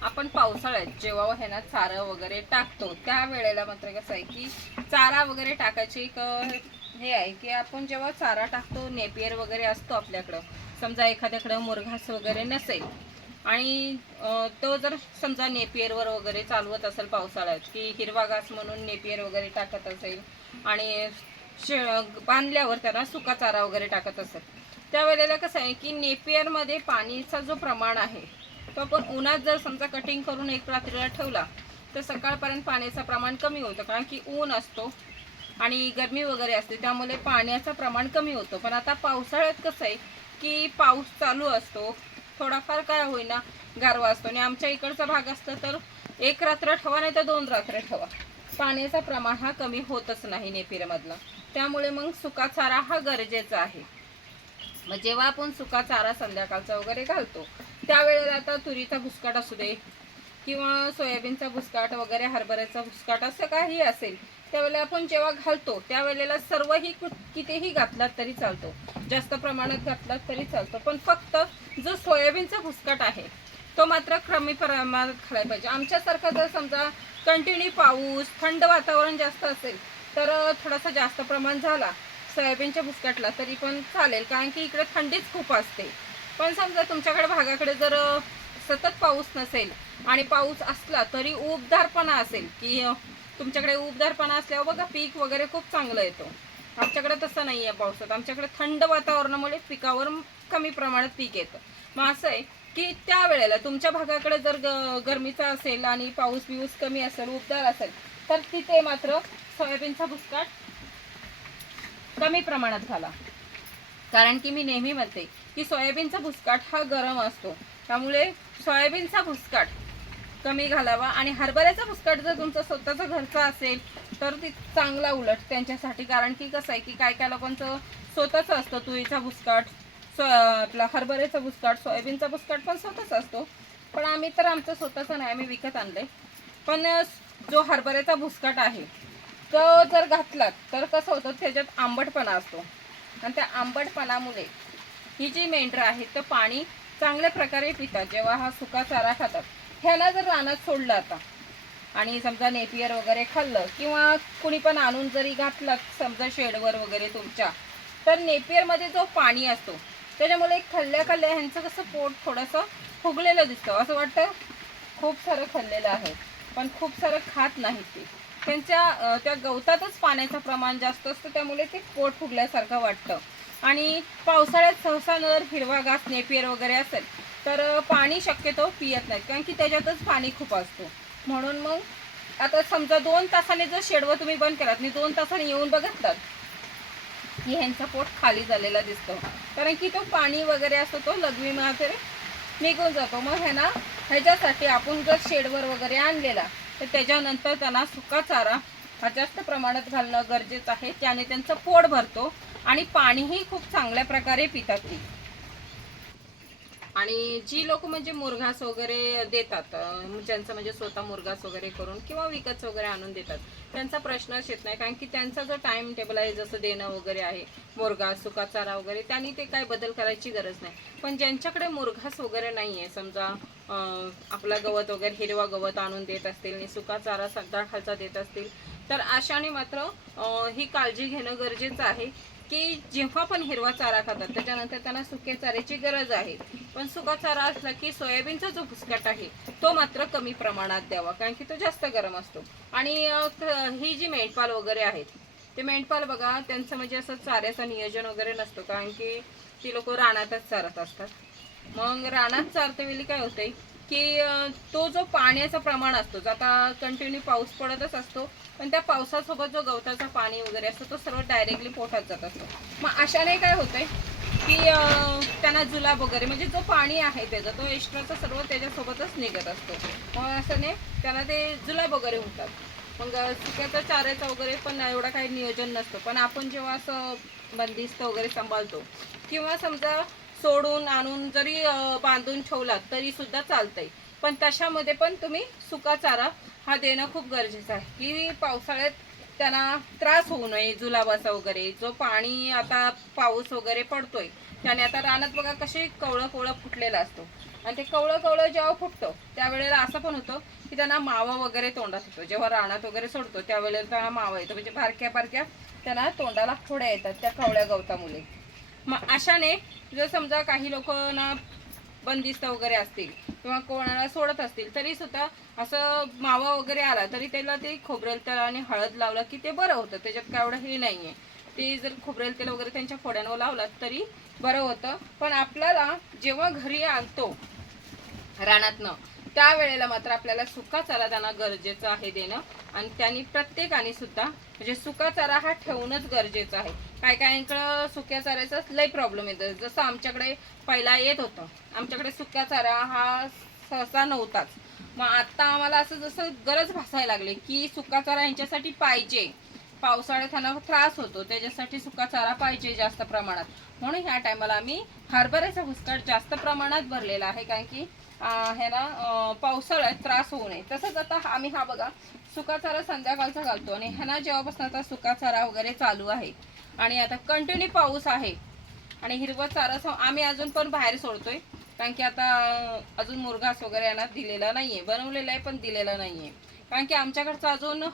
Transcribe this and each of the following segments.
आपण पावसाळ्यात जेव्हा हे ना चारा वगैरे टाकतो त्या वेळेला मात्र कसं आहे की चारा वगैरे टाकायची एक हे आहे की आपण जेव्हा चारा टाकतो नेपियर वगैरे असतो आपल्याकडं समजा एखाद्याकडं मुरघास वगैरे नसेल आणि तो जर समजा नेपियरवर वगैरे चालवत असेल पावसाळ्यात की हिरवा घास म्हणून नेपियर वगैरे टाकत असेल आणि शे बांधल्यावर त्याला सुका चारा वगैरे टाकत असेल त्यावेळेला कसं आहे की नेपियरमध्ये पाणीचा जो प्रमाण आहे तो आपण उन्हात जर समजा कटिंग करून एक रात्रीला ठेवला तर सकाळपर्यंत पाण्याचं प्रमाण कमी होतं. कारण की ऊन असतो आणि गरमी वगैरे असते त्यामुळे पाण्याचं प्रमाण कमी होतं. पण आता पावसाळ्यात कसं आहे की पाऊस चालू असतो थोडाफार काय होईना गारवा असतो. आणि आमच्या इकडचा भाग असतो तर एक रात्र ठेवा नाही तर दोन रात्र ठेवा. पाण्याचा प्रमाण हा कमी होतच नाही नेपिरमधला त्यामुळे मग सुका चारा हा गरजेचा आहे. मग जेव्हा आपण सुका चारा संध्याकाळचा वगैरे घालतो त्यावेळेला आता तुरीचा भुसकाट असू दे किंवा सोयाबीनचा भुसकाट वगैरे हरभऱ्याचा भुसकाट असं काही असेल त्यावेळेला आपण जेव्हा घालतो त्यावेळेला सर्वही कु कितीही घातलात तरी चालतो. जास्त प्रमाणात घातलात तरी चालतो. पण फक्त जो सोयाबीनचा भुसकाट आहे तो मात्र कमी प्रमाणात घालायला पाहिजे. आमच्यासारखं जर समजा कंटिन्यू पाऊस थंड वातावरण जास्त असेल तर थोडासा जास्त प्रमाण झाला सोयाबीनच्या भुसकाटला तरी पण चालेल. कारण की इकडे थंडीच खूप असते. पण समजा तुमच्याकडे भागाकडे जर सतत पाऊस नसेल आणि पाऊस असला तरी उबदारपणा असेल की तुमच्याकडे उबदारपणा असल्यावर बघा पीक वगैरे खूप चांगलं येतो. आमच्याकडे तसं नाही आहे पावसात. आमच्याकडे थंड वातावरणामुळे पिकावर कमी प्रमाणात पीक येतं. मग असं आहे की त्या वेळेला तुमच्या भागाकडे जर ग गरमीचा असेल आणि पाऊस बिऊस कमी असेल उबदार असेल तर तिथे मात्र सोयाबीनचा भुसकाट कमी प्रमाणात घाला. कारण की मी नेहमी म्हणते की सोयाबीनचा भुसकाट हा गरम असतो. त्यामुळे सोयाबीनचा भुसकाट कमी घालावा आणि हरभऱ्याचा भुसकाट जर तुमचा स्वतःचा घरचा असेल तर ती चांगला उलट त्यांच्यासाठी. कारण की कसं आहे की काय काय लोकांचं स्वतःचं असतं तुरीचा भुसकाट सो आपला हरभऱ्याचा भुसकाट सोयाबीनचा भुसकाट पण स्वतःच असतो. पण आम्ही तर आमचं स्वतःचं नाही आम्ही विकत आणलं पण जो हरभऱ्याचा भुसकाट आहे तो जर घातलात तर कसं होतं त्याच्यात आंबटपणा असतो. आणि त्या आंबटपणामुळे ही जी मेंढरं आहेत तर पाणी चांगल्या प्रकारे पितात जेव्हा हा सुका चारा खातात. ह्याला जर रानात सोडलं आता आणि समजा नेपियर वगैरे खाल्लं किंवा कुणी पण आणून जरी घातलं समजा शेडवर वगैरे तुमच्या तर नेपियरमध्ये जो पाणी असतो त्याच्यामुळे खाल्ल्या खाल्ल्या ह्यांचं कसं पोट थोडंसं फुगलेलं दिसतं. असं वाटतं खूप सारं खाल्लेलं आहे पण खूप सारं खात नाहीत ते. त्यांच्या त्या गवतातच पाण्याचं प्रमाण जास्त असतं त्यामुळे ते पोट फुगल्यासारखं वाटतं. आणि पावसाळ्यात सहसा जर हिरवा घास नेपियर वगैरे असेल तर पाणी शक्यतो पियत नाहीत. कारण की त्याच्यातच पाणी खूप असतो. म्हणून मग आता समजा दोन तासाने जर शेडवं तुम्ही बंद केलात आणि दोन तासाने येऊन बघितलात की ह्यांचा पोट खाली झालेला दिसतो. कारण की तो पाणी वगैरे असतो तो लघवी वगैरे निघून जातो. मग ह्यांना ह्याच्यासाठी आपण जर शेडवर वगैरे आणलेला तर त्याच्यानंतर त्यांना सुका चारा हा जास्त प्रमाणात घालणं गरजेचं आहे. त्याने त्यांचं पोट भरतो. आणि पाणीही खूप चांगल्या प्रकारे पितात ती. आणि जी लोक म्हणजे मुरघास वगैरे देतात ज्यांचा ज्यांचं म्हणजे स्वतः मुरघास वगैरे करून किंवा विकत वगैरे आणून देतात त्यांचा प्रश्नच येत नाही. कारण की त्यांचा जो टाइम टेबल आहे जसं देणं वगैरे आहे मुरघास सुका चारा वगैरे त्यांनी ते काय बदल करायची गरज नाही. पण ज्यांच्याकडे मुरघास वगैरे नाही आहे समजा आपला गवत वगैरे हिरवा गवत आणून देत असतील आणि सुका चारा सगळा खालचा देत असतील तर अशाने मात्र ही काळजी घेणं गरजेचं आहे. की जेव्हा पण हिरवा चारा खातात त्याच्यानंतर त्यांना सुक्या चाऱ्याची गरज आहे. पण सुका चारा असला की सोयाबीनचा जो भुसकट आहे तो मात्र कमी प्रमाणात द्यावा कारण की तो जास्त गरम असतो. आणि ही जी मेंढपाल वगैरे आहेत ते मेंढपाल बघा त्यांचं म्हणजे असं चाऱ्याचं नियोजन वगैरे नसतो कारण की ती लोक रानातच चारत असतात. मग रानात चारते वेळी काय होतंय की तो जो पाण्याचं प्रमाण असतो जो आता कंटिन्यू पाऊस पडतच असतो पण त्या पावसासोबत जो गवताचं पाणी वगैरे असतो तो सर्व डायरेक्टली पोटात जात असतो. मग अशाने काय होतंय की त्यांना जुलाब वगैरे म्हणजे जो पाणी आहे त्याचा तो एक्स्ट्राचा सर्व त्याच्यासोबतच निघत असतो. मग अशाने त्यांना ते जुलाब वगैरे होतात मग सुक्याचा चाऱ्याचा वगैरे पण एवढं काही नियोजन नसतं. पण आपण जेव्हा असं बंदिस्त वगैरे सांभाळतो किंवा समजा सोडून आणून जरी बांधून ठेवलात तरी सुद्धा चालतंय. पण तशामध्ये पण तुम्ही सुका चारा हा देणं खूप गरजेचं आहे. की पावसाळ्यात त्यांना त्रास होऊ नये जुलाबाचा वगैरे. जो पाणी आता पाऊस वगैरे पडतोय त्याने आता रानात बघा कशी कवळं कवळं फुटलेला असतो. आणि ते कवळं कवळं जेव्हा फुटतं त्यावेळेला असं पण होतं की त्यांना मावा वगैरे तोंडात होतो जेव्हा रानात वगैरे सोडतो त्यावेळेला त्यांना मावा येतो. म्हणजे बारक्या बारक्या त्यांना तोंडाला फोड्या येतात त्या कवळ्या गवतामुळे. मग अशाने जर समजा काही लोक ना बंदिस्त वगैरे असतील किंवा कोणाला सोडत असतील तरी सुद्धा असं मावा वगैरे आला तरी त्याला ते खोबरेल तेल आणि हळद लावलं की ते बरं होतं. त्याच्यात काय एवढं हे नाहीये. ते जर खोबरेल तेल वगैरे त्यांच्या फोड्यांवर लावलं तरी बरं होतं. पण आपल्याला जेव्हा घरी आणतो रानातनं त्यावेळेला मात्र आपल्याला सुका चारा त्यांना गरजेचं आहे देणं. आणि त्यांनी प्रत्येकाने सुद्धा म्हणजे सुका चारा हा ठेवणंच गरजेचं आहे. काय काहींकडं सुक्या चाऱ्याचा लय प्रॉब्लेम येतो. जसं आमच्याकडे पहिला येत होतं. आमच्याकडे सुक्या चारा हा सहसा नव्हताच. मग आत्ता आम्हाला असं जसं गरज भासायला लागली की सुका चारा यांच्यासाठी पाहिजे. पावसाळ्यात त्यांना त्रास होतो. त्याच्यासाठी सुका चारा पाहिजे जास्त प्रमाणात. म्हणून ह्या टायमाला आम्ही हरभऱ्याचा भुसकाट जास्त प्रमाणात भरलेला आहे. कारण की ह्याला अं, पावसाळ्यात त्रास होऊ नये. तसंच आता आम्ही हा बघा सुका चारा संध्याकाळचा घालतो आणि ह्यांना जेव्हापासून आता सुका चारा वगैरे चालू आहे आणि आता कंटिन्यू पाऊस आहे आणि हिरवा चारा आम्ही अजून पण बाहेर सोडतोय कारण की आता अजून मुरघास वगैरे यांना दिलेला नाही आहे बनवलेला आहे पण दिलेला नाही आहे कारण की आमच्याकडचा अजून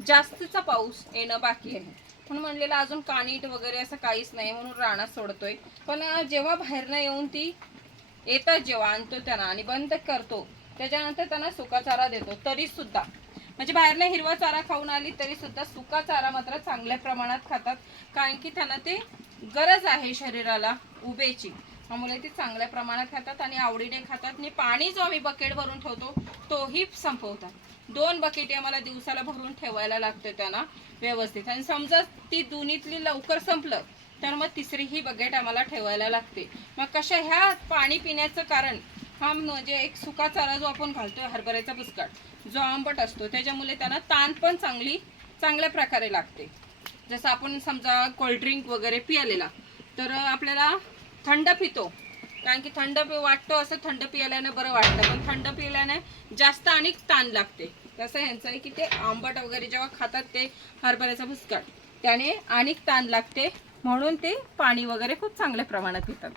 जास्तीचा पाऊस येणं बाकी आहे. म्हणून म्हणलेलं अजून कानीट वगैरे असं काहीच नाही म्हणून रानात सोडतोय. पण जेव्हा बाहेरनं येऊन ती येतात जेव्हा आणतो त्यांना आणि बंद करतो. त्याच्यानंतर त्यांना सुका चारा देतो तरी सुद्धा म्हणजे बाहेरनं हिरवा चारा खाऊन आली तरी सुद्धा सुका चारा मात्र चांगल्या प्रमाणात खातात. कारण की त्यांना ते गरज आहे शरीराला उभेची. त्यामुळे ते चांगल्या प्रमाणात खातात आणि आवडीने खातात. आणि पाणी जो आम्ही बकेट भरून ठेवतो तोही संपवतात. दोन बकेटी आम्हाला दिवसाला भरून ठेवायला लागतं त्यांना व्यवस्थित. आणि समजा ती दोन्हीतली लवकर संपलं तर मग तिसरी ही बकेट आम्हाला ठेवायला लागते. मग कशा ह्या पाणी पिण्याचं कारण हा म्हणजे एक सुका चारा जो आपण घालतोय हरभऱ्याचा बुसकाट. जो आंबट असतो त्याच्यामुळे त्यांना ताण पण चांगली चांगल्या प्रकारे लागते. जसं आपण समजा कोल्ड्रिंक वगैरे पियालेला तर आपल्याला थंड पितो. कारण की थंड पि- वाटतो असं थंड पियाल्यानं बरं वाटतं पण थंड पिल्याने जास्त आणि ताण लागते. तसं ह्यांचं आहे की ते आंबट वगैरे जेव्हा खातात ते हरभऱ्याचा भुसकाट त्याने आणि ताण लागते. म्हणून ते पाणी वगैरे खूप चांगल्या प्रमाणात पितात.